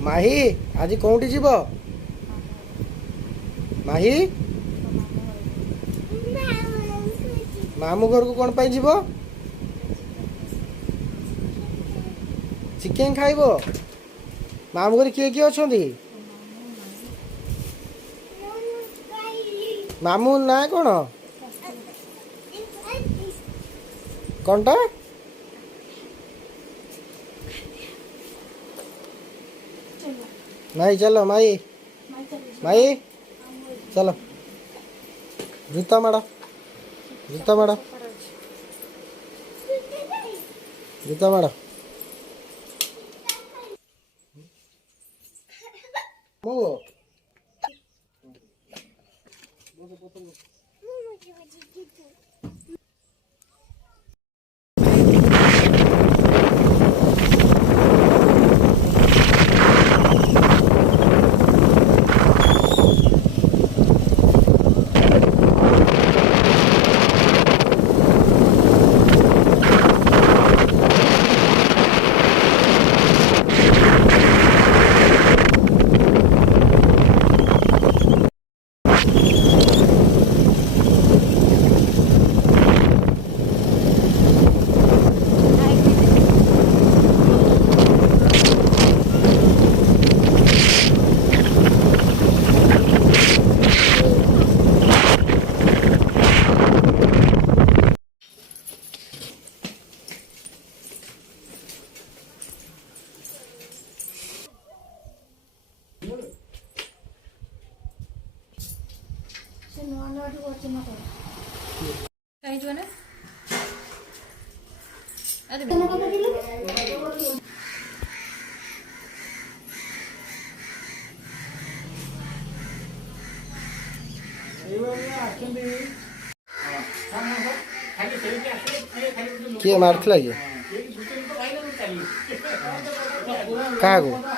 माही आज कौटी जीव माही मामू घर को कौन पाई जीव चिकेन खाइब मामू घर किए किए अच्छा मामू ना कौन कौनटा माई चलो माई माई चलो जूता माड़ जूता माड़ जूता माड़ किए मार क्या क्या